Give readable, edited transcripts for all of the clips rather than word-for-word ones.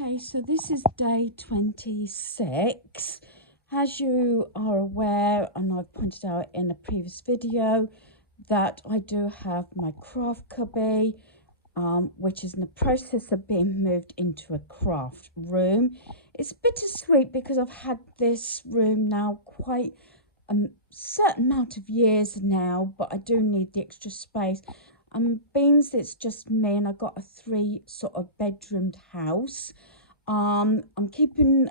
Okay, so this is day 26. As you are aware, and I've pointed out in a previous video, that I do have my craft cubby, which is in the process of being moved into a craft room. It's bittersweet because I've had this room now quite a certain amount of years now, but I do need the extra space. Being it's just me and I've got a 3 sort of bedroomed house. I'm keeping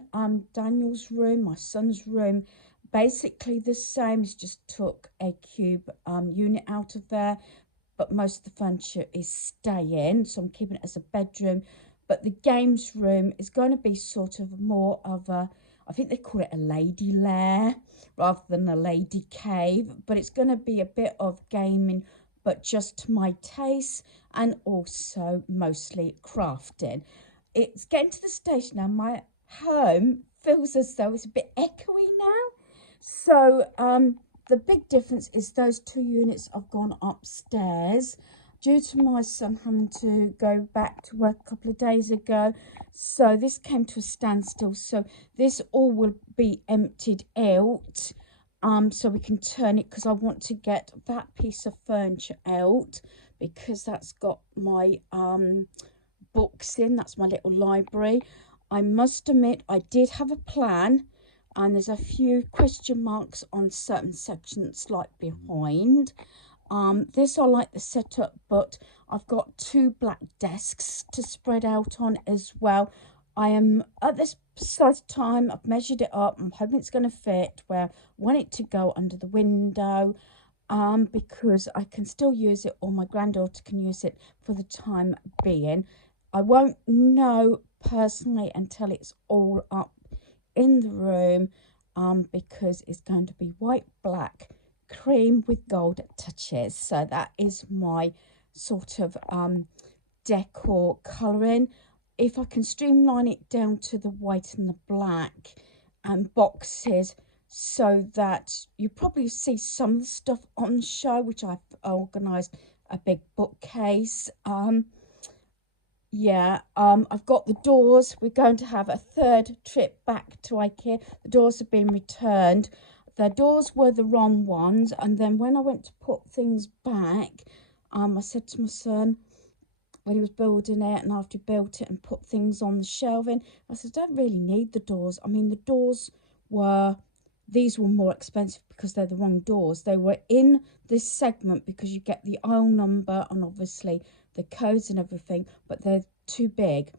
Daniel's room, my son's room, basically the same. He's just took a cube unit out of there, but most of the furniture is staying, so I'm keeping it as a bedroom. But the games room is going to be sort of more of a, I think they call it a lady lair rather than a lady cave, but it's going to be a bit of gaming, but just to my taste, and also mostly crafting. It's getting to the stage now, my home feels as though it's a bit echoey now. So the big difference is those 2 units have gone upstairs due to my son having to go back to work a couple of days ago. So this came to a standstill. So this all will be emptied out. So we can turn it, because I want to get that piece of furniture out, because that's got my books in. That's my little library. I must admit, I did have a plan, and there's a few question marks on certain sections like behind. This I like the setup, but I've got 2 black desks to spread out on as well. I am at this precise time, I've measured it up, I'm hoping it's going to fit where I want it to go under the window, because I can still use it, or my granddaughter can use it for the time being. I won't know personally until it's all up in the room, because it's going to be white, black, cream with gold touches. So that is my sort of decor colouring. If I can streamline it down to the white and the black and boxes, so that you probably see some of the stuff on show, which I've organised a big bookcase. I've got the doors. We're going to have a 3rd trip back to IKEA. The doors have been returned. The doors were the wrong ones, and then when I went to put things back, I said to my son, when he was building it, and after he built it and put things on the shelving, I said, I don't really need the doors. I mean, the doors were, these were more expensive because they're the wrong doors. They were in this segment because you get the aisle number and obviously the codes and everything, but they're too big.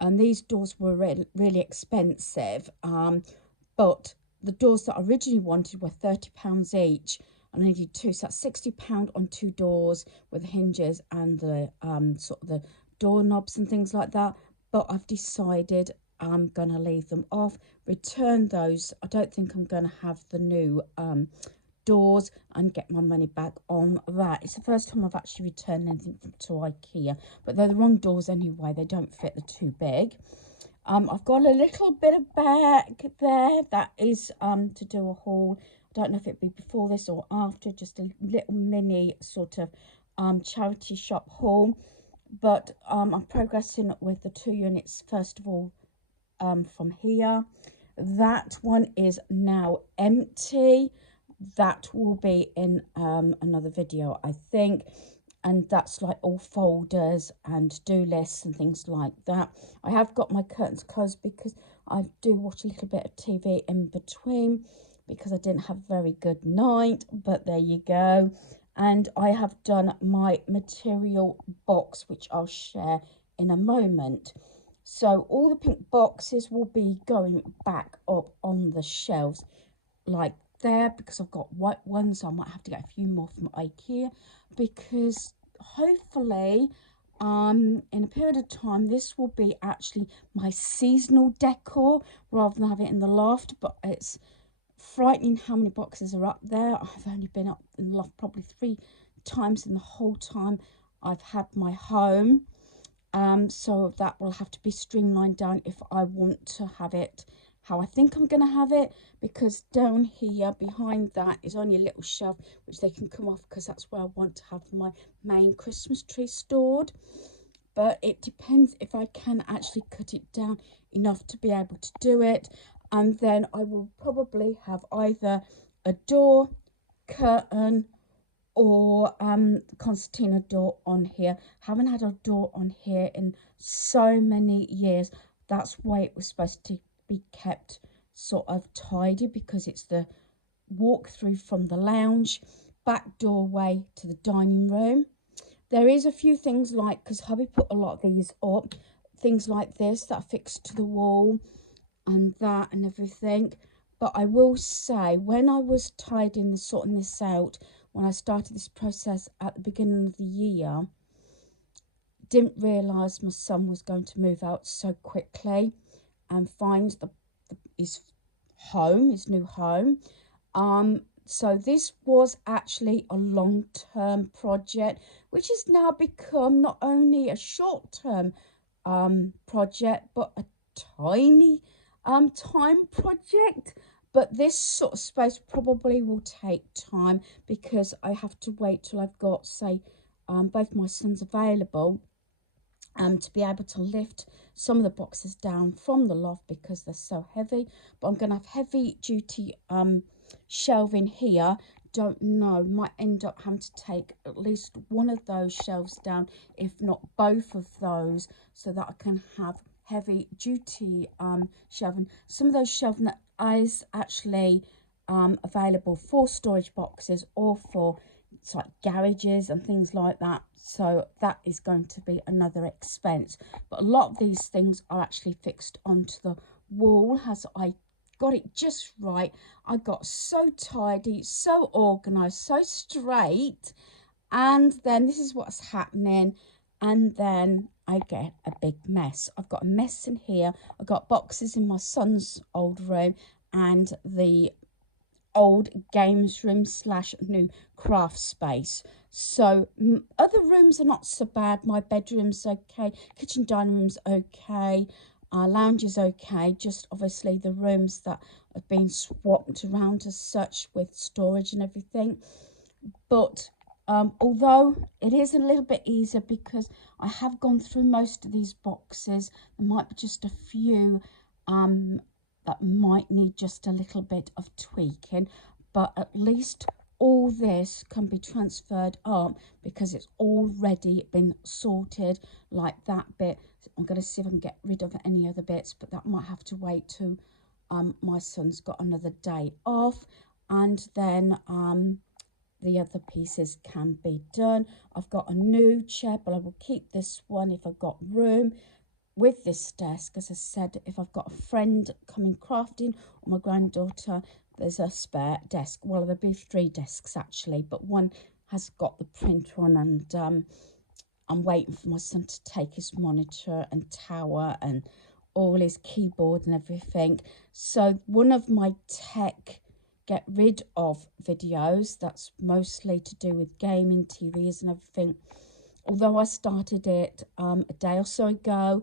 And these doors were really expensive. But the doors that I originally wanted were £30 each, and I needed 2, so that's £60 on 2 doors with hinges and the sort of the doorknobs and things like that. But I've decided I'm gonna leave them off, return those. I don't think I'm gonna have the new doors, and get my money back on that. It's the first time I've actually returned anything to IKEA, but they're the wrong doors anyway. They don't fit, they're too big. I've got a little bit of bag there that is to do a haul. I don't know if it'd be before this or after, just a little mini sort of charity shop haul. But I'm progressing with the 2 units first of all, from here. That one is now empty. That will be in another video, I think. And that's like all folders and do lists and things like that. I have got my curtains closed because I do watch a little bit of TV in between, because I didn't have a very good night, but there you go. And I have done my material box, which I'll share in a moment. So all the pink boxes will be going back up on the shelves like there, because I've got white ones. So I might have to get a few more from IKEA, because hopefully in a period of time this will be actually my seasonal decor rather than have it in the loft. But it's frightening how many boxes are up there. I've only been up in the loft probably 3 times in the whole time I've had my home. So that will have to be streamlined down if I want to have it how I think I'm going to have it, because down here behind that is only a little shelf which they can come off, because that's where I want to have my main Christmas tree stored. but it depends if I can actually cut it down enough to be able to do it. And then I will probably have either a door, curtain, or concertina door on here. Haven't had a door on here in so many years. That's why it was supposed to be kept sort of tidy, because it's the walk through from the lounge, back doorway to the dining room. There is a few things like, because hubby put a lot of these up, things like this that are fixed to the wall and that and everything. But I will say, when I was tidying this, sorting this out, when I started this process at the beginning of the year, didn't realise my son was going to move out so quickly and find his home, his new home. So this was actually a long-term project, which has now become not only a short-term project, but a tiny time project. But this sort of space probably will take time, because I have to wait till I've got, say, both my sons available to be able to lift some of the boxes down from the loft, because they're so heavy. But I'm going to have heavy duty shelving here. Don't know, might end up having to take at least one of those shelves down, if not both of those, so that I can have heavy duty shelving. Some of those shelving that is actually available for storage boxes or for like garages and things like that, so that is going to be another expense. But a lot of these things are actually fixed onto the wall, as I got it just right. I got so tidy, so organized, so straight, and then this is what's happening, and then I get a big mess. I've got a mess in here. I've got boxes in my son's old room and the old games room slash new craft space. So other rooms are not so bad. My bedroom's okay, kitchen dining room's okay, our lounge is okay. Just obviously the rooms that have been swapped around as such with storage and everything. But although it is a little bit easier, because I have gone through most of these boxes, there might be just a few that might need just a little bit of tweaking, but at least all this can be transferred up, because it's already been sorted. Like that bit, I'm going to see if I can get rid of any other bits, but that might have to wait till my son's got another day off, and then the other pieces can be done. I've got a new chair, but I will keep this one if I've got room. With this desk, as I said, if I've got a friend coming crafting or my granddaughter, there's a spare desk. Well, there'll be 3 desks actually, but one has got the printer on, and I'm waiting for my son to take his monitor and tower and all his keyboard and everything. So one of my tech get rid of videos, that's mostly to do with gaming, TVs and everything. Although I started it a day or so ago,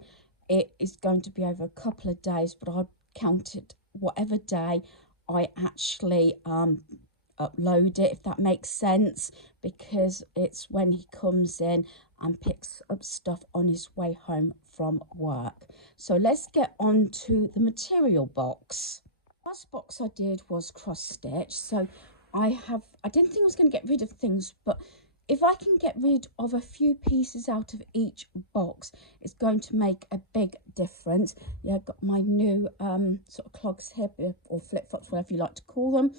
it is going to be over a couple of days, but I'll count it whatever day I actually upload it, if that makes sense, because it's when he comes in and picks up stuff on his way home from work. So let's get on to the material box. The last box I did was cross stitch, so I didn't think I was going to get rid of things, but if I can get rid of a few pieces out of each box, it's going to make a big difference. Yeah, I've got my new sort of clogs here, or flip-flops, whatever you like to call them,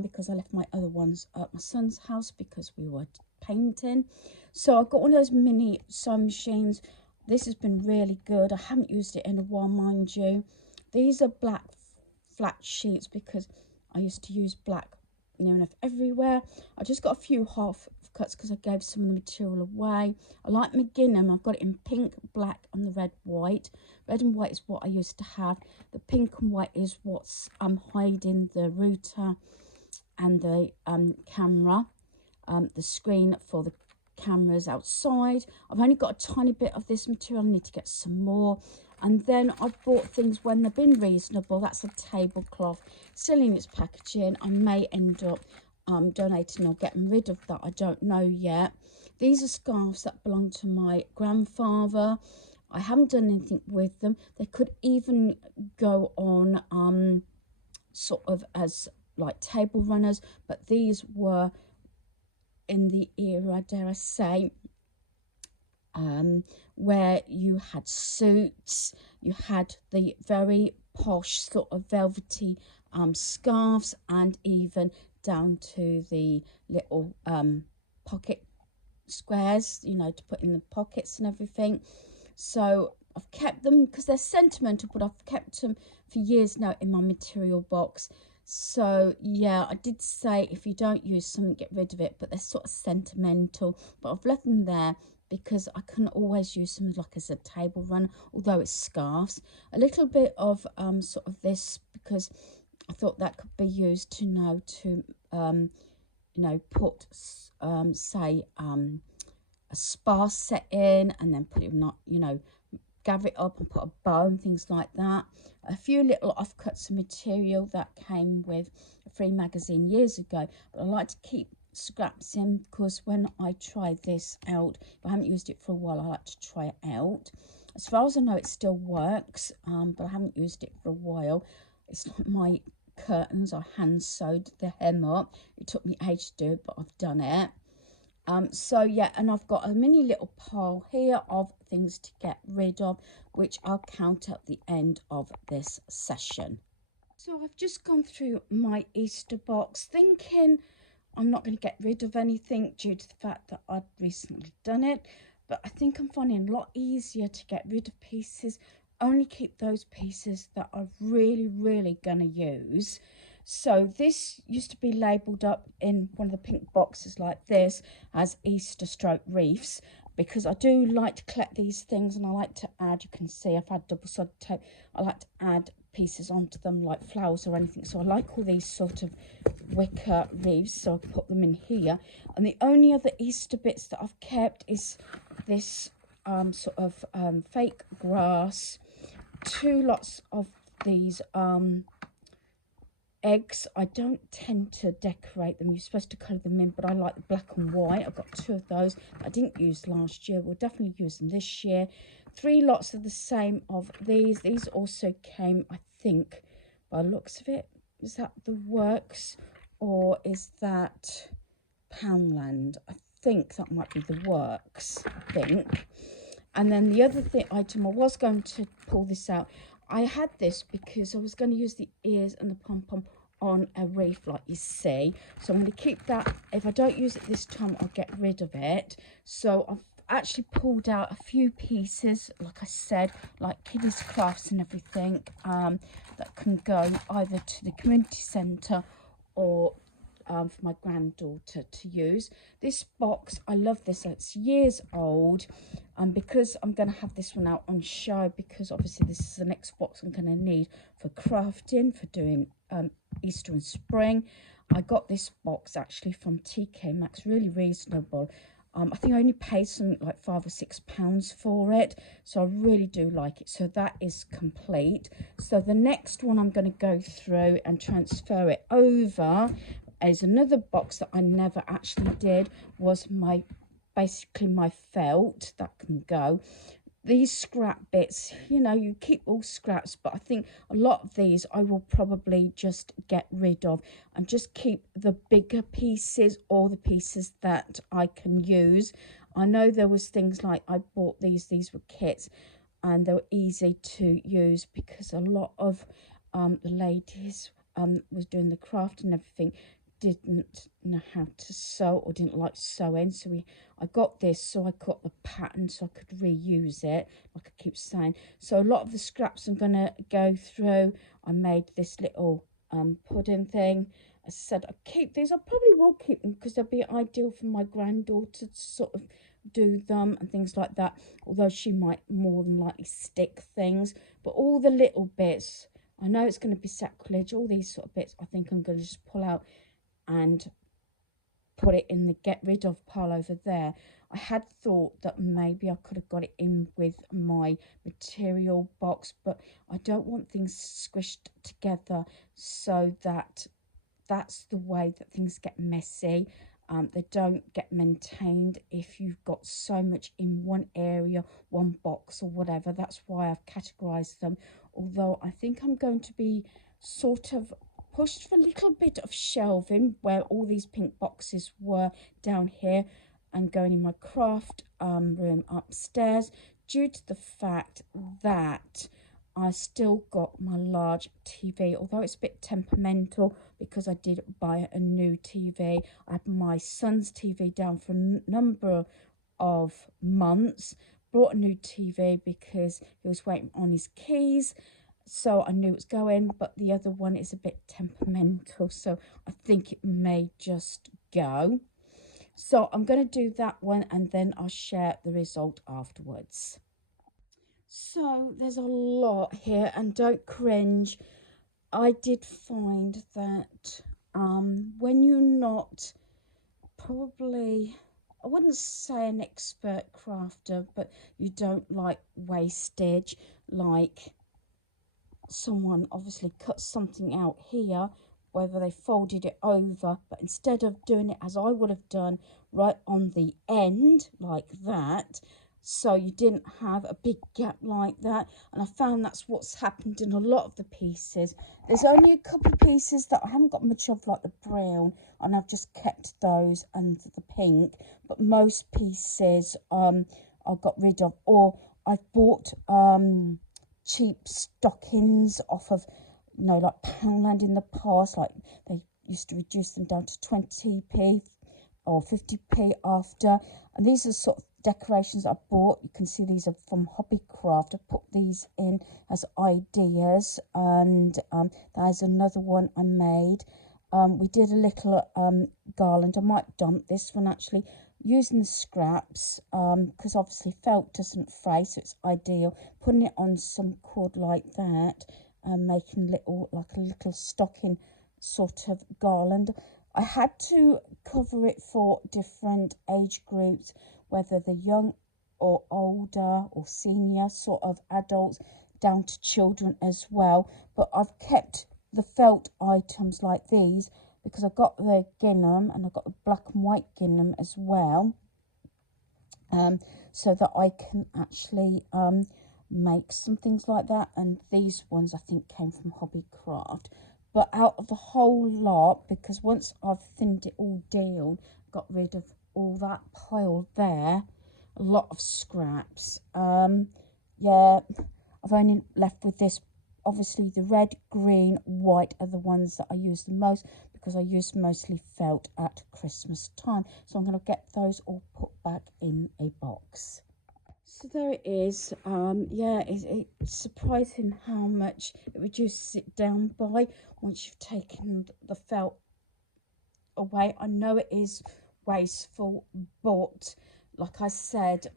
because I left my other ones at my son's house because we were painting. So I've got one of those mini sewing machines. This has been really good. I haven't used it in a while, mind you. These are black flat sheets, because I used to use black near enough everywhere. I just got a few half cuts because I gave some of the material away. I like my gingham. I've got it in pink, black and the red, white. Red and white is what I used to have. The pink and white is what's hiding the router and the camera, the screen for the cameras outside. I've only got a tiny bit of this material. I need to get some more. And then I've bought things when they've been reasonable. That's a tablecloth, still in its packaging. I may end up donating or getting rid of that. I don't know yet. These are scarves that belong to my grandfather. I haven't done anything with them. They could even go on sort of as like table runners, but these were in the era, dare I say, where you had suits, you had the very posh sort of velvety scarves, and even down to the little pocket squares, you know, to put in the pockets and everything. So I've kept them because they're sentimental, but I've kept them for years now in my material box. So yeah, I did say if you don't use something, get rid of it, but they're sort of sentimental. But I've left them there because I can always use them like as a table runner, although it's scarves. A little bit of sort of this, because I thought that could be used to you know, put say a sparse set in, and then put it, not, you know, gather it up and put a bow and things like that. A few little offcuts of material that came with a free magazine years ago, but I like to keep scraps in because when I try this out, if I haven't used it for a while, I like to try it out. As far as I know, it still works, but I haven't used it for a while. It's not my curtains. I hand sewed the hem up. It took me ages to do it, but I've done it. So yeah, and I've got a mini little pile here of things to get rid of, which I'll count at the end of this session. So I've just gone through my Easter box thinking I'm not going to get rid of anything due to the fact that I'd recently done it, but I think I'm finding it a lot easier to get rid of pieces. Only keep those pieces that are really going to use. So this used to be labelled up in one of the pink boxes like this as Easter stroke reefs, because I do like to collect these things, and I like to add, you can see I've had double-sided tape, I like to add pieces onto them like flowers or anything. So I like all these sort of wicker leaves, so I put them in here. And the only other Easter bits that I've kept is this sort of fake grass, 2 lots of these eggs. I don't tend to decorate them, you're supposed to colour them in, but I like the black and white. I've got 2 of those that I didn't use last year. We'll definitely use them this year. 3 lots of the same of these. These also came, I think, by the looks of it, is that the Works or is that Poundland? I think that might be the Works, I think. And then the other item, I was going to pull this out. I had this because I was going to use the ears and the pom-pom on a reef like you see. So I'm going to keep that. If I don't use it this time, I'll get rid of it. So I've actually pulled out a few pieces, like I said, like kiddies crafts and everything, that can go either to the community centre or for my granddaughter to use. This box, I love this. It's years old, because I'm going to have this one out on show, because obviously this is the next box I'm going to need for crafting, for doing Easter and spring. I got this box actually from TK Maxx, really reasonable. I think I only paid something like £5 or £6 for it, so I really do like it. So that is complete. So the next one I'm going to go through and transfer it over is another box that I never actually did, was basically my felt that can go. These scrap bits, you know, you keep all scraps, but I think a lot of these I will probably just get rid of and just keep the bigger pieces, or the pieces that I can use. I know there was things like I bought these were kits, and they were easy to use because a lot of the ladies was doing the craft and everything didn't know how to sew or didn't like sewing. So I got this, so I got the pattern so I could reuse it, like I keep saying. So a lot of the scraps I'm going to go through. I made this little pudding thing. As I said, I keep these. I probably will keep them because they'll be ideal for my granddaughter to sort of do them and things like that, although she might more than likely stick things. But all the little bits, I know it's going to be sacrilege, all these sort of bits I think I'm going to just pull out and put it in the get rid of pile over there. I had thought that maybe I could have got it in with my material box, but I don't want things squished together, so that's the way that things get messy. They don't get maintained if you've got so much in one area, one box or whatever. That's why I've categorized them. Although I think I'm going to be sort of pushed for a little bit of shelving where all these pink boxes were down here, and going in my craft room upstairs, due to the fact that I still got my large TV, although it's a bit temperamental because I did buy a new TV. I had my son's TV down for a number of months, brought a new TV because he was waiting on his keys, so I knew it was going, but the other one is a bit temperamental, so I think it may just go. So I'm going to do that one and then I'll share the result afterwards. So there's a lot here, and don't cringe. I did find that when you're not probably, I wouldn't say an expert crafter, but you don't like wastage, like someone obviously cut something out here, whether they folded it over, but instead of doing it as I would have done right on the end like that, so you didn't have a big gap like that. And I found that's what's happened in a lot of the pieces. There's only a couple of pieces that I haven't got much of, like the brown, and I've just kept those and the pink, but most pieces I got rid of, or I've bought cheap stockings off of, you know, like Poundland in the past. Like they used to reduce them down to 20p or 50p after, and these are sort of decorations I bought. You can see these are from Hobbycraft. I put these in as ideas, and there's another one I made. We did a little garland. I might dump this one actually, using the scraps, because obviously felt doesn't fray, so it's ideal. Putting it on some cord like that, and making little, like a little stocking sort of garland. I had to cover it for different age groups, whether they're young or older or senior sort of adults, down to children as well. But I've kept the felt items like these because I got the gingham, and I got the black and white gingham as well, so that I can actually make some things like that. And these ones I think came from Hobbycraft. But out of the whole lot, because once I've thinned it all down, got rid of all that pile there, a lot of scraps. Yeah, I've only left with this. Obviously the red, green, white are the ones that I use the most, because I use mostly felt at Christmas time. So I'm going to get those all put back in a box. So there it is. Yeah, it's surprising how much it reduces it down by once you've taken the felt away. I know it is wasteful, but like I said,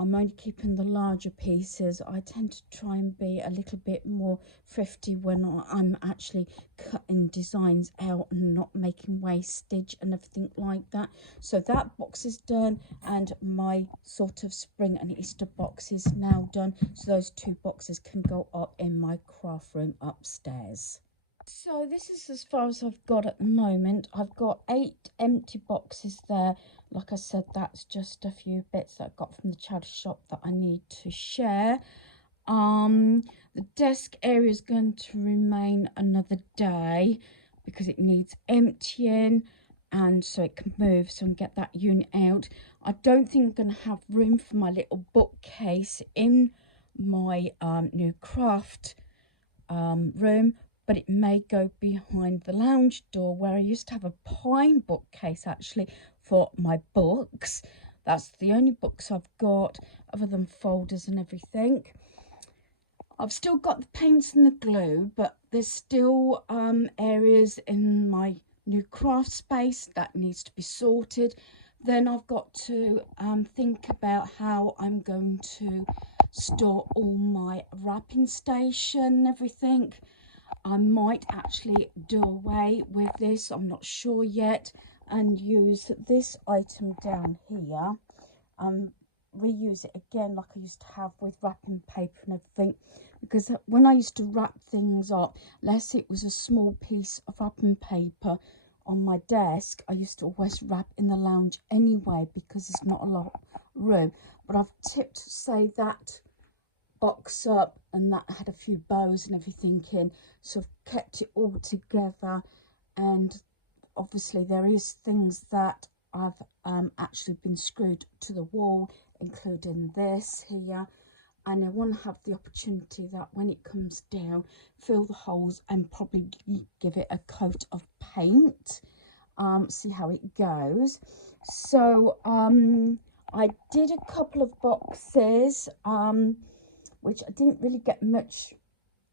I'm only keeping the larger pieces. I tend to try and be a little bit more thrifty when I'm actually cutting designs out and not making wastage and everything like that. So that box is done, and my sort of spring and Easter box is now done. So those two boxes can go up in my craft room upstairs. So this is as far as I've got at the moment. I've got 8 empty boxes there. Like I said, that's just a few bits that I got from the charity shop that I need to share. The desk area is going to remain another day because it needs emptying, and so it can move, so I can get that unit out. I don't think I'm going to have room for my little bookcase in my new craft room, but it may go behind the lounge door where I used to have a pine bookcase actually for my books. That's the only books I've got other than folders and everything. I've still got the paints and the glue, but there's still areas in my new craft space that needs to be sorted. Then I've got to think about how I'm going to store all my wrapping station and everything. I might actually do away with this, I'm not sure yet, and use this item down here, reuse it again like I used to have with wrapping paper and everything, because when I used to wrap things up, unless it was a small piece of wrapping paper, on my desk, I used to always wrap in the lounge anyway because there's not a lot of room. But I've tipped, say, that box up, and that had a few bows and everything in, so I've kept it all together. And obviously there is things that I've actually been screwed to the wall, including this here. And I want to have the opportunity that when it comes down, fill the holes and probably give it a coat of paint. See how it goes. So I did a couple of boxes, which I didn't really get much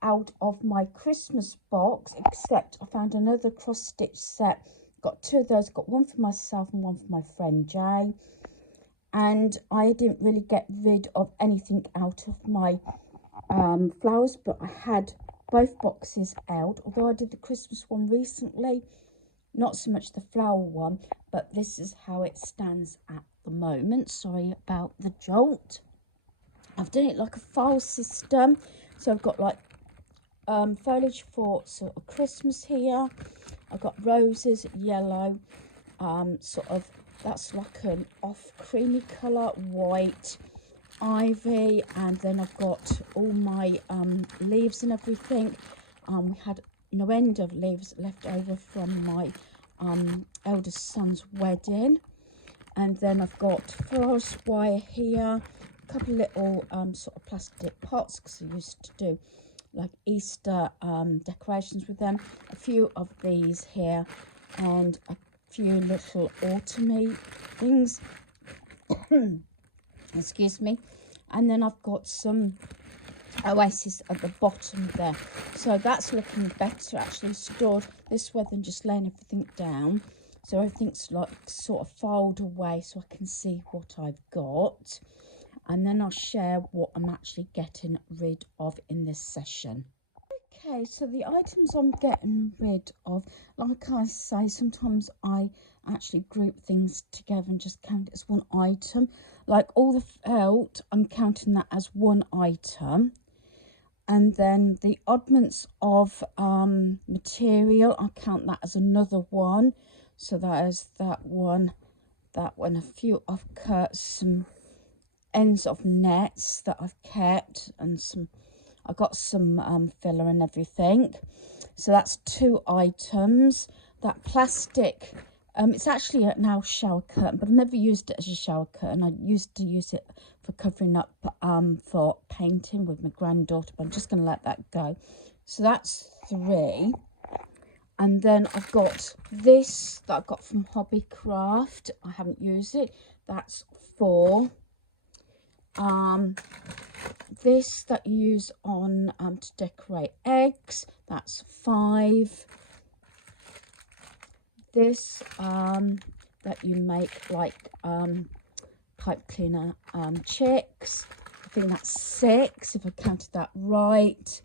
out of my Christmas box, except I found another cross stitch set. Got two of those, got one for myself and one for my friend Jay. And I didn't really get rid of anything out of my flowers, but I had both boxes out, although I did the Christmas one recently, not so much the flower one. But this is how it stands at the moment. Sorry about the jolt. I've done it like a file system, so I've got like foliage for sort of Christmas here. I've got roses, yellow, sort of, that's like an off creamy colour, white, ivy, and then I've got all my leaves and everything. We had no end of leaves left over from my eldest son's wedding. And then I've got forest wire here, a couple of little sort of plastic pots, because I used to do like Easter decorations with them. A few of these here, and a few little autumny things. Excuse me. And then I've got some oasis at the bottom there. So that's looking better, actually stored this way than just laying everything down. So everything's like sort of filed away so I can see what I've got. And then I'll share what I'm actually getting rid of in this session. Okay, so the items I'm getting rid of, like I say, sometimes I actually group things together and just count it as one item. Like all the felt, I'm counting that as one item. And then the oddments of material, I count that as another one. So that is that one, a few I've cut, some ends of nets that I've kept, and I got some filler and everything. So that's two items. That plastic, it's actually now shower curtain, but I never used it as a shower curtain. I used to use it for covering up for painting with my granddaughter, but I'm just going to let that go. So that's three. And then I've got this that I got from Hobbycraft. I haven't used it. That's 4. This that you use on to decorate eggs. That's 5. This that you make like pipe cleaner chicks. I think that's 6 if I counted that right.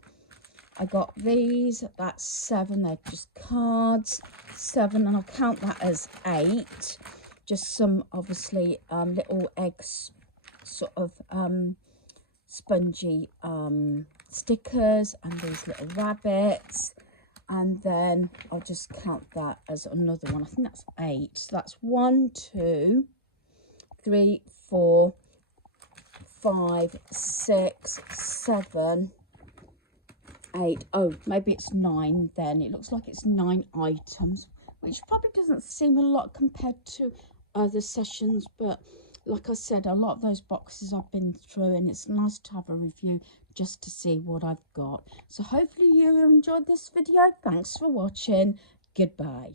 I got these, that's 7, they're just cards, 7, and I'll count that as 8. Just some, obviously, little eggs, sort of spongy stickers, and these little rabbits. And then I'll just count that as another one. I think that's 8. So that's 1, 2, 3, 4, 5, 6, 7, 8. Oh, maybe it's 9 then. It looks like it's 9 items, which probably doesn't seem a lot compared to other sessions, but like I said, a lot of those boxes I've been through, and it's nice to have a review just to see what I've got. So hopefully you enjoyed this video. Thanks for watching. Goodbye.